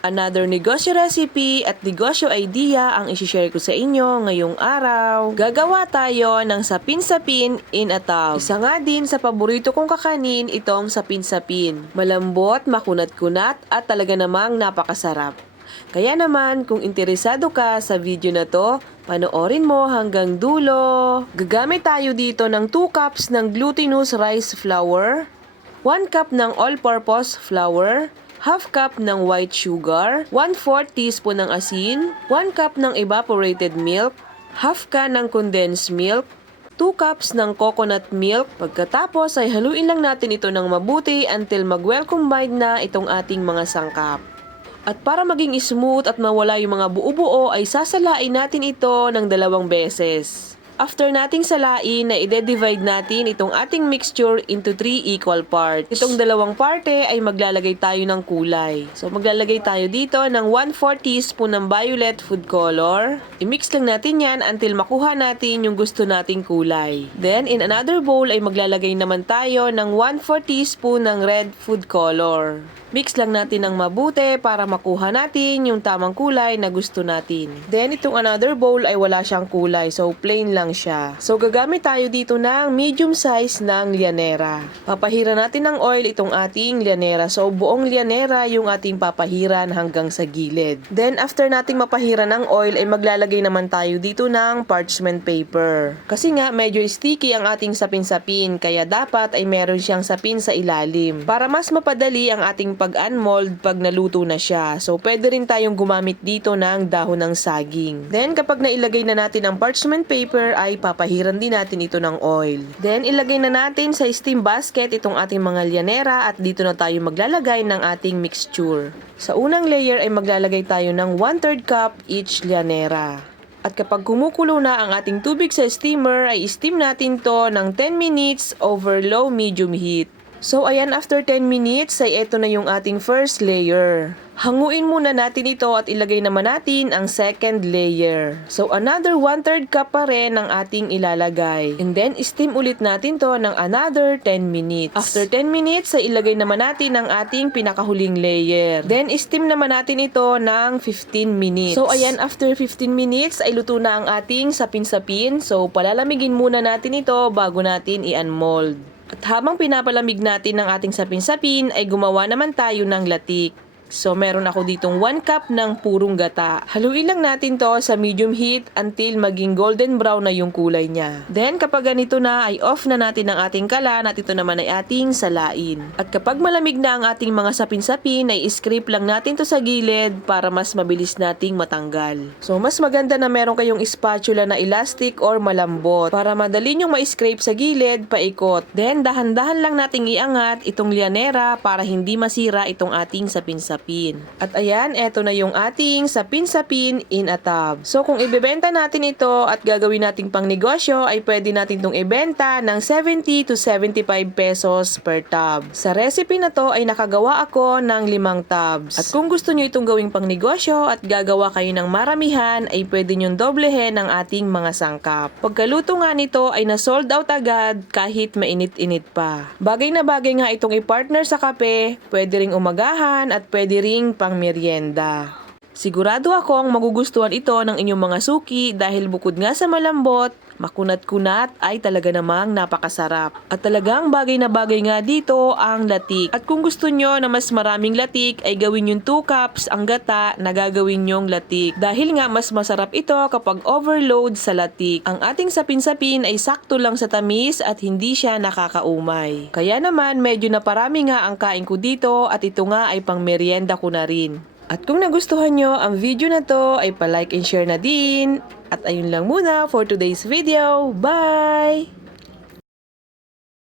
Another negosyo recipe at negosyo idea ang isi-share ko sa inyo ngayong araw. Gagawa tayo ng sapin-sapin in a tub. Isa nga din sa paborito kong kakanin itong sapin-sapin. Malambot, makunat-kunat at talaga namang napakasarap. Kaya naman kung interesado ka sa video na to, panoorin mo hanggang dulo. Gagamit tayo dito ng 2 cups ng glutinous rice flour, 1 cup ng all-purpose flour, half cup ng white sugar, 1/4 teaspoon ng asin, 1 cup ng evaporated milk, half can ng condensed milk, 2 cups ng coconut milk. Pagkatapos ay haluin lang natin ito ng mabuti until mag-well combined na itong ating mga sangkap. At para maging smooth at mawala yung mga buo-buo ay sasalain natin ito ng 2 beses. After nating salain, na i-divide natin itong ating mixture into 3 equal parts. Itong 2 parte ay maglalagay tayo ng kulay. So maglalagay tayo dito ng 1/4 teaspoon ng violet food color. I-mix lang natin yan until makuha natin yung gusto nating kulay. Then in another bowl ay maglalagay naman tayo ng 1/4 teaspoon ng red food color. Mix lang natin ng mabuti para makuha natin yung tamang kulay na gusto natin. Then itong another bowl ay wala siyang kulay, so plain lang siya. So gagamit tayo dito ng medium size ng lianera. Papahira natin ng oil itong ating lianera. So buong lianera yung ating papahiran hanggang sa gilid. Then after nating mapahira ng oil ay maglalagay naman tayo dito ng parchment paper. Kasi nga medyo sticky ang ating sapin-sapin, kaya dapat ay meron siyang sapin sa ilalim. Para mas mapadali ang ating pag-unmold pag naluto na siya. So pwede rin tayong gumamit dito ng dahon ng saging. Then kapag nailagay na natin ang parchment paper ay papahiran din natin ito ng oil. Then ilagay na natin sa steam basket itong ating mga lianera at dito na tayo maglalagay ng ating mixture. Sa unang layer ay maglalagay tayo ng 1/3 cup each lianera. At kapag kumukulo na ang ating tubig sa steamer ay steam natin to ng 10 minutes over low-medium heat. So ayan, after 10 minutes ay ito na yung ating first layer. Hanguin muna natin ito at ilagay naman natin ang second layer. So another 1/3 cup pa rin ang ating ilalagay. And then steam ulit natin to ng another 10 minutes. After 10 minutes ay ilagay naman natin ang ating pinakahuling layer. Then steam naman natin ito ng 15 minutes. So ayan, after 15 minutes ay luto na ang ating sapin-sapin. So palalamigin muna natin ito bago natin i-unmold. At habang pinapalamig natin ng ating sapin-sapin ay gumawa naman tayo ng latik. So meron ako ditong 1 cup ng purong gata. Haluin lang natin to sa medium heat until maging golden brown na yung kulay niya. Then kapag ganito na ay off na natin ang ating kalan at ito naman ay ating salain. At kapag malamig na ang ating mga sapin-sapin ay scrape lang natin to sa gilid para mas mabilis nating matanggal. So mas maganda na meron kayong spatula na elastic or malambot para madali nyong ma-scrape sa gilid paikot. Then dahan-dahan lang nating iangat itong lianera para hindi masira itong ating sapin-sapin. At ayan, eto na yung ating sapin-sapin in a tub. So kung ibebenta natin ito at gagawin nating pang negosyo ay pwede natin itong ibenta ng 70 to 75 pesos per tub. Sa recipe na to ay nakagawa ako ng 5 tubs. At kung gusto nyo itong gawing pang negosyo at gagawa kayo ng maramihan ay pwede nyo doblehin ang ating mga sangkap. Pagkaluto nga nito ay na-sold out agad kahit mainit-init pa. Bagay na bagay nga itong i-partner sa kape, pwede ring umagahan at pwede ring pang merienda. Sigurado akong magugustuhan ito ng inyong mga suki dahil bukod nga sa malambot, makunat-kunat ay talaga namang napakasarap. At talagang bagay na bagay nga dito ang latik. At kung gusto nyo na mas maraming latik ay gawin yung 2 cups ang gata na gagawin nyong latik. Dahil nga mas masarap ito kapag overload sa latik. Ang ating sapin-sapin ay sakto lang sa tamis at hindi siya nakakaumay. Kaya naman medyo naparami nga ang kain ko dito at ito nga ay pang merienda ko na rin. At kung nagustuhan nyo ang video na to ay pa-like and share na din. At ayun lang muna for today's video. Bye!